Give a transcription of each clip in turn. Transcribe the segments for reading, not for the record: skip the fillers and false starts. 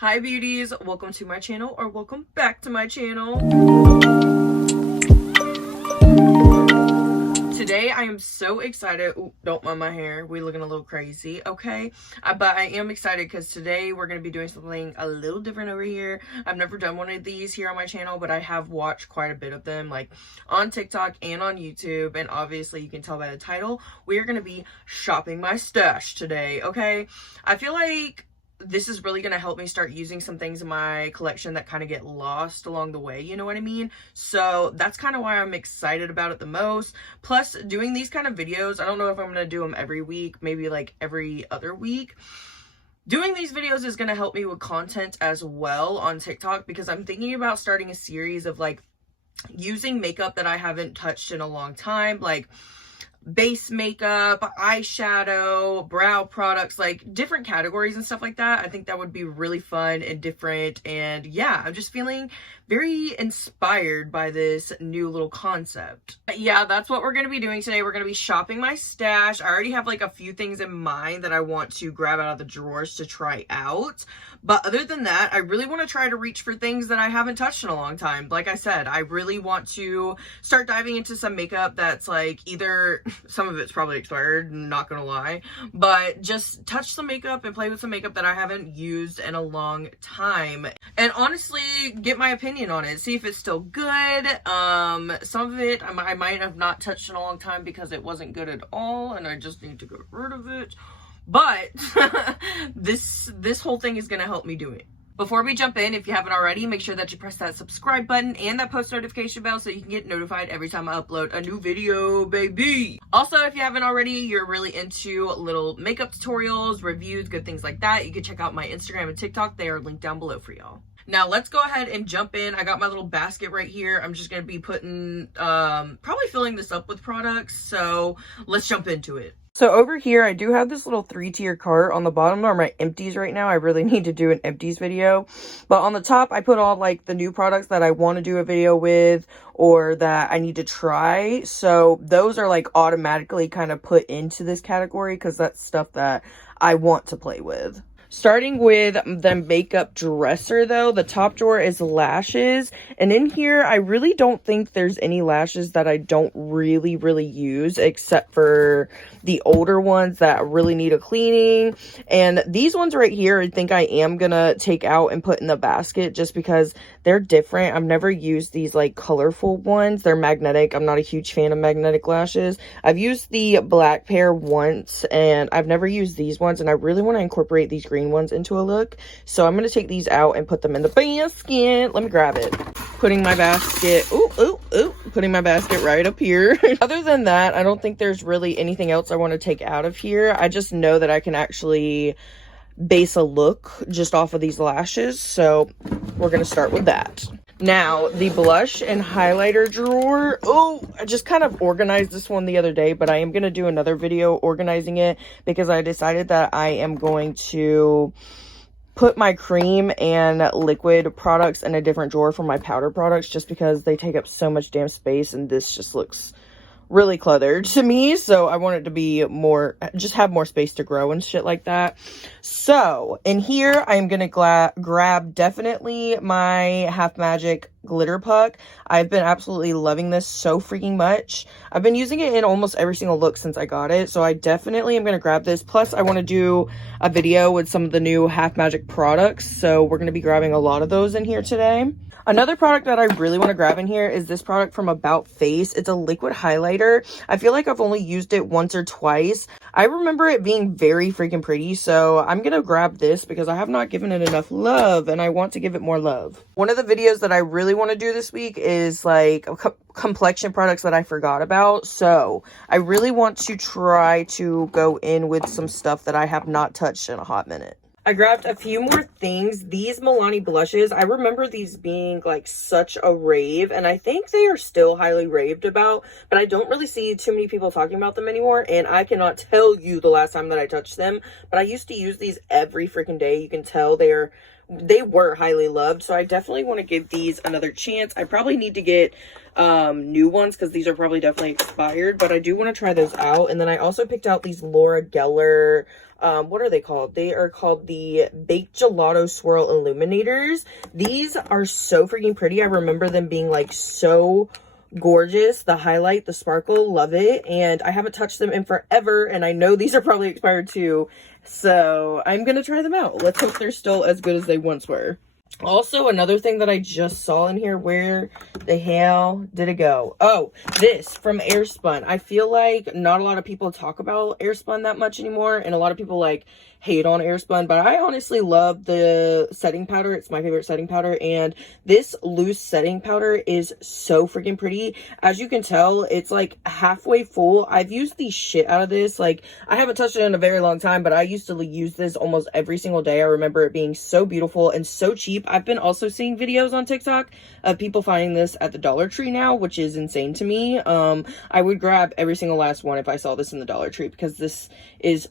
Hi beauties, welcome to my channel, or welcome back to my channel. Today I am so excited. Ooh, don't mind my hair, we looking a little crazy, okay? But I am excited because today we're going to be doing something a little different over here. I've never done one of these here on my channel, but I have watched quite a bit of them, like on TikTok and on YouTube, and obviously you can tell by the title, we are going to be shopping my stash today, okay? I feel like this is really going to help me start using some things in my collection that kind of get lost along the way, you know what I mean? So that's kind of why I'm excited about it the most. Plus, doing these kind of videos, I don't know if I'm going to do them every week, maybe like every other week. Doing these videos is going to help me with content as well on TikTok, because I'm thinking about starting a series of like using makeup that I haven't touched in a long time, like base makeup, eyeshadow, brow products, like different categories and stuff like that. I think that would be really fun and different, and yeah, I'm just feeling very inspired by this new little concept. Yeah, that's what we're going to be doing today. We're going to be shopping my stash. I already have like a few things in mind that I want to grab out of the drawers to try out, but other than that, I really want to try to reach for things that I haven't touched in a long time. Like I said, I really want to start diving into some makeup that's like either some of it's probably expired, not gonna lie, but just touch some makeup and play with some makeup that I haven't used in a long time, and honestly get my opinion on it, see if it's still good. Some of it I might have not touched in a long time because it wasn't good at all and I just need to get rid of it, but this whole thing is gonna help me do it. Before we jump in, if you haven't already, make sure that you press that subscribe button and that post notification bell so you can get notified every time I upload a new video, baby. Also, if you haven't already, you're really into little makeup tutorials, reviews, good things like that, you can check out my Instagram and TikTok. They are linked down below for y'all. Now let's go ahead and jump in. I got my little basket right here. I'm just going to be putting, probably filling this up with products. So let's jump into it. So over here, I do have this little 3-tier cart. On the bottom are my empties right now. I really need to do an empties video. But on the top, I put all like the new products that I want to do a video with or that I need to try. So those are like automatically kind of put into this category because that's stuff that I want to play with. Starting with the makeup dresser though, the top drawer is lashes, and in here I really don't think there's any lashes that I don't really use except for the older ones that really need a cleaning, and these ones right here I think I am gonna take out and put in the basket just because they're different. I've never used these like colorful ones. They're magnetic. I'm not a huge fan of magnetic lashes. I've used the black pair once and I've never used these ones, and I really want to incorporate these green ones into a look, so I'm going to take these out and put them in the basket. Let me grab it. Putting my basket putting my basket right up here. Other than that, I don't think there's really anything else I want to take out of here. I just know that I can actually base a look just off of these lashes, so we're going to start with that. Now, the blush and highlighter drawer. Oh, I just kind of organized this one the other day, but I am going to do another video organizing it because I decided that I am going to put my cream and liquid products in a different drawer from my powder products just because they take up so much damn space, and this just looks really cluttered to me, so I want it to be more, just have more space to grow and shit like that. So in here I'm gonna grab definitely my Half Magic glitter puck. I've been absolutely loving this so freaking much. I've been using it in almost every single look since I got it, so I definitely am gonna grab this. Plus I want to do a video with some of the new Half Magic products, so we're gonna be grabbing a lot of those in here today. Another product that I really want to grab in here is this product from About Face. It's a liquid highlighter. I feel like I've only used it once or twice. I remember it being very freaking pretty, so I'm going to grab this because I have not given it enough love and I want to give it more love. One of the videos that I really want to do this week is like complexion products that I forgot about, so I really want to try to go in with some stuff that I have not touched in a hot minute. I grabbed a few more things. These Milani blushes, I remember these being like such a rave, and I think they are still highly raved about, but I don't really see too many people talking about them anymore, and I cannot tell you the last time that I touched them, but I used to use these every freaking day. You can tell they were highly loved, so I definitely want to give these another chance. I probably need to get new ones because these are probably definitely expired, but I do want to try those out. And then I also picked out these Laura Geller what are they called? They are called the Baked Gelato Swirl Illuminators. These are so freaking pretty. I remember them being like so gorgeous. The highlight, the sparkle, love it. And I haven't touched them in forever, and I know these are probably expired too. So I'm gonna try them out. Let's hope they're still as good as they once were. Also, another thing that I just saw in here, where the hell did it go? Oh, this from Airspun. I feel like not a lot of people talk about Airspun that much anymore, and a lot of people like hate on Airspun, but I honestly love the setting powder. It's my favorite setting powder, and this loose setting powder is so freaking pretty. As you can tell, it's like halfway full. I've used the shit out of this. Like, I haven't touched it in a very long time, but I used to use this almost every single day. I remember it being so beautiful and so cheap. I've been also seeing videos on TikTok of people finding this at the Dollar Tree now, which is insane to me. I would grab every single last one if I saw this in the Dollar Tree, because this is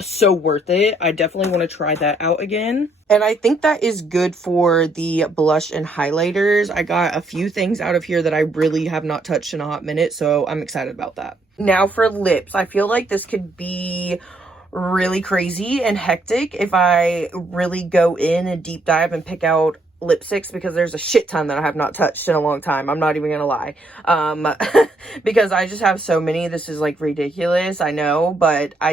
so worth it. I definitely want to try that out again. And I think that is good for the blush and highlighters. I got a few things out of here that I really have not touched in a hot minute, so I'm excited about that. Now for lips, I feel like this could be really crazy and hectic if I really go in and deep dive and pick out lipsticks, because there's a shit ton that I have not touched in a long time. I'm not even gonna lie. Because I just have so many. This is like ridiculous, I know, but I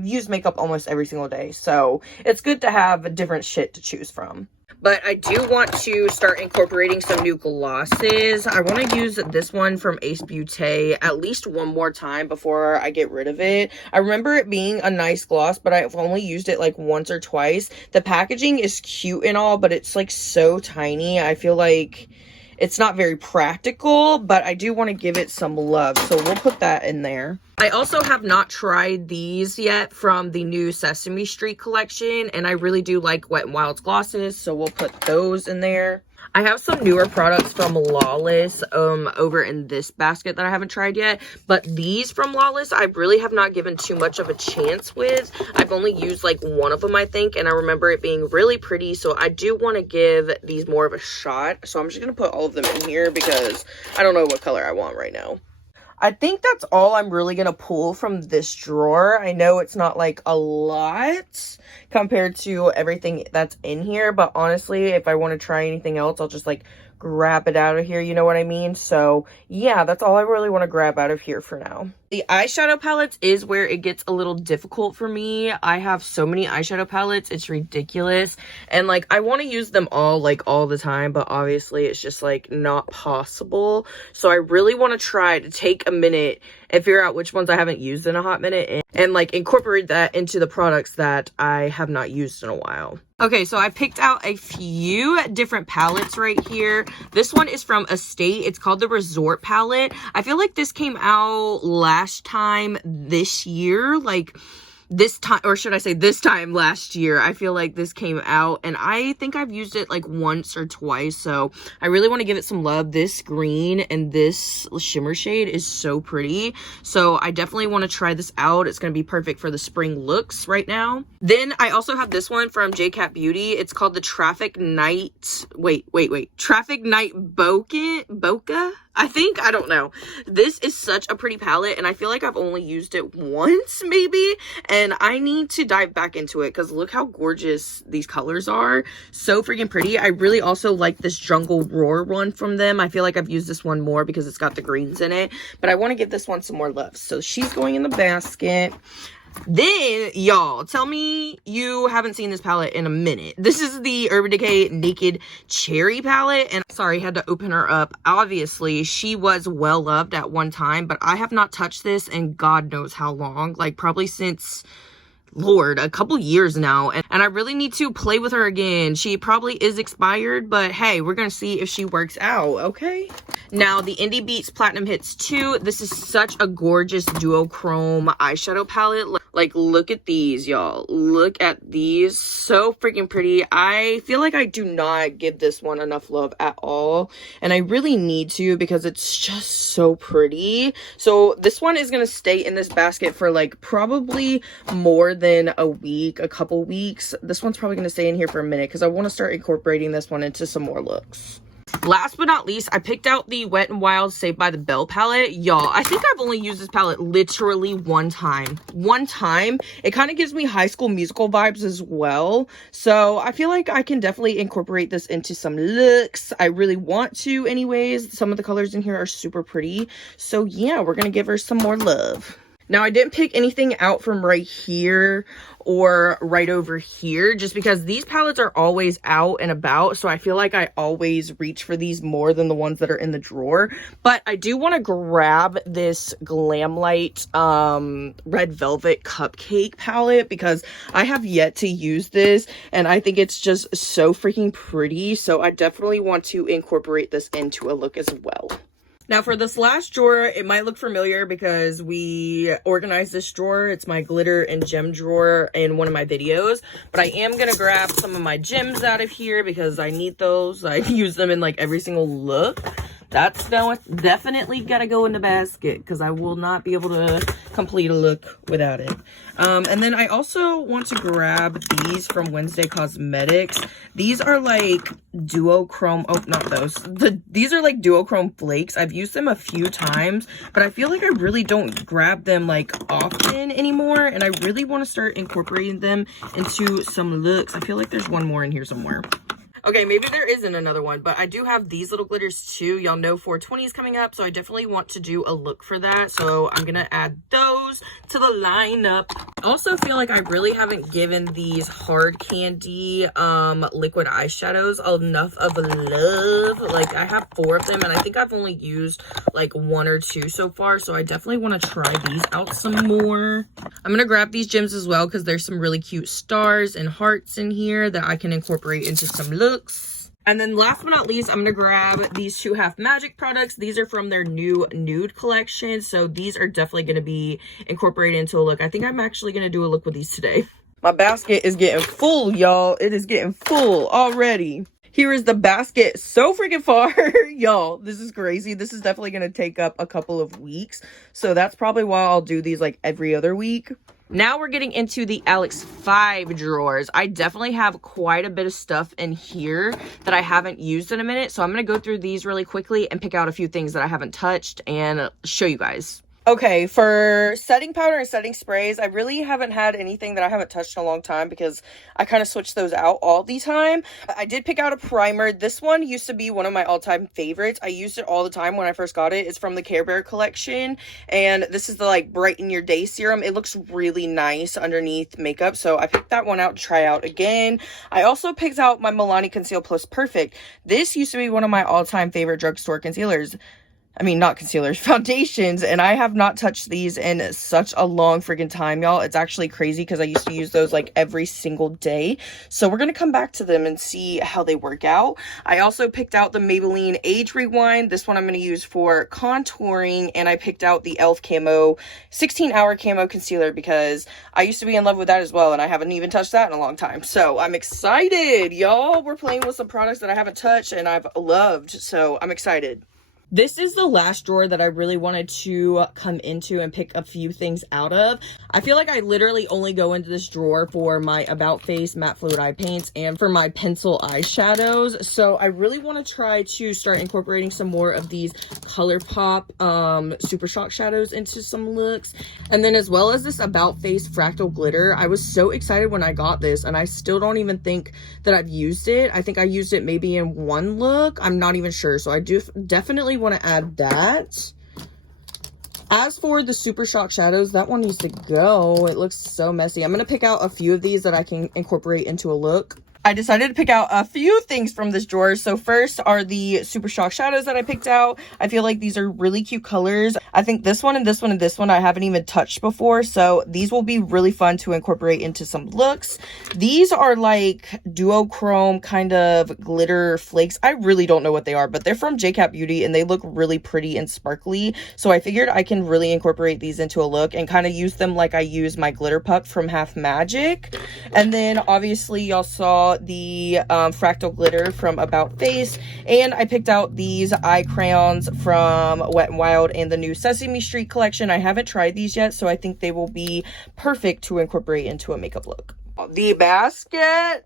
use makeup almost every single day, so it's good to have different shit to choose from. But I do want to start incorporating some new glosses. I want to use this one from Ace Beauté at least one more time before I get rid of it. I remember it being a nice gloss, but I've only used it like once or twice. The packaging is cute and all, but it's like so tiny. I feel like it's not very practical, but I do want to give it some love, so we'll put that in there. I also have not tried these yet from the new Sesame Street collection, and I really do like Wet n Wild's glosses, so we'll put those in there. I have some newer products from Lawless over in this basket that I haven't tried yet, but these from Lawless I really have not given too much of a chance with. I've only used like one of them, I think, and I remember it being really pretty, so I do want to give these more of a shot. So I'm just going to put all of them in here because I don't know what color I want right now. I think that's all I'm really going to pull from this drawer. I know it's not like a lot compared to everything that's in here, but honestly, if I want to try anything else, I'll just like grab it out of here, you know what I mean? So yeah, that's all I really want to grab out of here for now. The eyeshadow palettes is where it gets a little difficult for me. I have so many eyeshadow palettes, it's ridiculous, and like I want to use them all like all the time, but obviously it's just like not possible. So I really want to try to take a minute and figure out which ones I haven't used in a hot minute and like incorporate that into the products that I have not used in a while. Okay, so I picked out a few different palettes right here. This one is from Estate. It's called the Resort palette. I feel like this came out last time this year, like this time, or should I say this time last year. I feel like this came out, and I think I've used it like once or twice, so I really want to give it some love. This green and this shimmer shade is so pretty, so I definitely want to try this out. It's going to be perfect for the spring looks right now. Then I also have this one from JCat Beauty. It's called the Traffic Night, Traffic Night Bokeh, I think, I don't know. This is such a pretty palette, and I feel like I've only used it once maybe, and I need to dive back into it because look how gorgeous these colors are. So freaking pretty. I really also like this Jungle Roar one from them. I feel like I've used this one more because it's got the greens in it, but I want to give this one some more love. So she's going in the basket. Then, y'all, tell me you haven't seen this palette in a minute. This is the Urban Decay Naked Cherry palette, and sorry, had to open her up. Obviously, she was well loved at one time, but I have not touched this in God knows how long, like probably since, Lord, a couple years now, and I really need to play with her again. She probably is expired, but hey, we're gonna see if she works out, okay? Now, the Indie Beats Platinum Hits 2. This is such a gorgeous duochrome eyeshadow palette. Like, look at these, y'all. Look at these. So freaking pretty. I feel like I do not give this one enough love at all, and I really need to because it's just so pretty. So this one is gonna stay in this basket for like probably more than a week, a couple weeks. This one's probably gonna stay in here for a minute because I want to start incorporating this one into some more looks. Last but not least, I picked out the Wet n Wild Saved by the Bell palette. Y'all, I think I've only used this palette literally one time. It kind of gives me High School Musical vibes as well. So I feel like I can definitely incorporate this into some looks. I really want to anyways. Some of the colors in here are super pretty. So yeah, we're going to give her some more love. Now, I didn't pick anything out from right here or right over here just because these palettes are always out and about. So I feel like I always reach for these more than the ones that are in the drawer. But I do want to grab this Glamlite Red Velvet Cupcake palette because I have yet to use this. And I think it's just so freaking pretty. So I definitely want to incorporate this into a look as well. Now for this last drawer, it might look familiar because we organized this drawer. It's my glitter and gem drawer in one of my videos. But I am going to grab some of my gems out of here because I need those. I use them in like every single look. That's definitely got to go in the basket because I will not be able to complete a look without it. And then I also want to grab these from Wednesday Cosmetics. These are like duochrome. Oh, not those. These are like duochrome flakes. I've used them a few times, but I feel like I really don't grab them like often anymore. And I really want to start incorporating them into some looks. I feel like there's one more in here somewhere. Okay, maybe there isn't another one, but I do have these little glitters too. Y'all know 420 is coming up, so I definitely want to do a look for that. So I'm gonna add those to the lineup. Also feel like I really haven't given these hard candy liquid eyeshadows enough of love. Like I have 4 of them and I think I've only used like 1 or 2 so far. So I definitely want to try these out some more. I'm gonna grab these gems as well because there's some really cute stars and hearts in here that I can incorporate into some looks. And then last but not least, I'm going to grab these 2 Half Magic products. These are from their new nude collection. So these are definitely going to be incorporated into a look. I think I'm actually going to do a look with these today. My basket is getting full, y'all. It is getting full already. Here is the basket so freaking far. Y'all, this is crazy. This is definitely going to take up a couple of weeks. So that's probably why I'll do these like every other week. Now we're getting into the Alex 5 drawers. I definitely have quite a bit of stuff in here that I haven't used in a minute. So I'm going to go through these really quickly and pick out a few things that I haven't touched and show you guys. Okay, for setting powder and setting sprays, I really haven't had anything that I haven't touched in a long time because I kind of switch those out all the time. I did pick out a primer. This one used to be one of my all-time favorites. I used it all the time when I first got it. It's from the Care Bear collection, and this is the like Brighten Your Day serum. It looks really nice underneath makeup, so I picked that one out to try out again. I also picked out my Milani Conceal Plus Perfect. This used to be one of my all-time favorite drugstore concealers. I mean, not concealers, foundations, and I have not touched these in such a long freaking time, y'all. It's actually crazy because I used to use those like every single day. So we're going to come back to them and see how they work out. I also picked out the Maybelline Age Rewind. This one I'm going to use for contouring, and I picked out the e.l.f. Camo 16-hour camo concealer because I used to be in love with that as well, and I haven't even touched that in a long time. So I'm excited, y'all. We're playing with some products that I haven't touched and I've loved, so I'm excited. This is the last drawer that I really wanted to come into and pick a few things out of. I feel like I literally only go into this drawer for my About Face matte fluid eye paints and for my pencil eyeshadows. So I really want to try to start incorporating some more of these ColourPop Super Shock shadows into some looks. And then as well as this About Face fractal glitter. I was so excited when I got this and I still don't even think that I've used it. I think I used it maybe in one look. I'm not even sure. So I do definitely want to add that. As for the Super Shock shadows, that one needs to go. It looks so messy. I'm going to pick out a few of these that I can incorporate into a look. I decided to pick out a few things from this drawer. So first are the Super Shock shadows that I picked out. I feel like these are really cute colors. I think this one and this one and this one I haven't even touched before. So these will be really fun to incorporate into some looks. These are like duochrome kind of glitter flakes. I really don't know what they are, but they're from JCat Beauty and they look really pretty and sparkly. So I figured I can really incorporate these into a look and kind of use them like I use my glitter puck from Half Magic. And then obviously y'all saw the fractal glitter from About Face, and I picked out these eye crayons from Wet n Wild and the new Sesame Street collection. I haven't tried these yet, so I think they will be perfect to incorporate into a makeup look. The basket,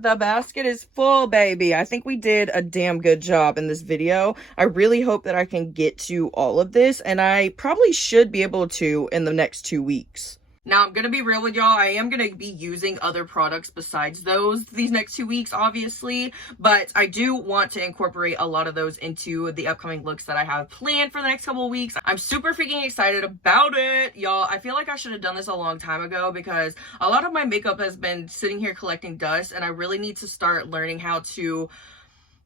The basket is full, baby. I think we did a damn good job in this video. I really hope that I can get to all of this, and I probably should be able to in the next 2 weeks. Now, I'm gonna be real with y'all. I am gonna be using other products besides those these next 2 weeks, obviously, but I do want to incorporate a lot of those into the upcoming looks that I have planned for the next couple of weeks. I'm super freaking excited about it, y'all. I feel like I should have done this a long time ago because a lot of my makeup has been sitting here collecting dust, and I really need to start learning how to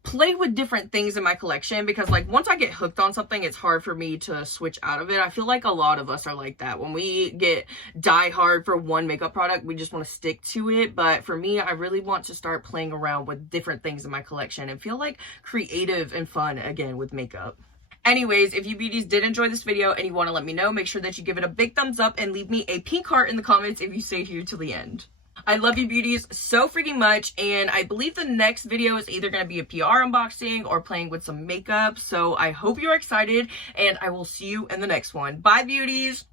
play with different things in my collection, because like once I get hooked on something, it's hard for me to switch out of it. I feel like a lot of us are like that. When we get die hard for one makeup product, we just want to stick to it. But for me, I really want to start playing around with different things in my collection and feel like creative and fun again with makeup. Anyways, if you beauties did enjoy this video and you want to let me know, make sure that you give it a big thumbs up and leave me a pink heart in the comments if you stay here till the end. I love you beauties so freaking much, and I believe the next video is either going to be a PR unboxing or playing with some makeup, so I hope you're excited, and I will see you in the next one. Bye beauties!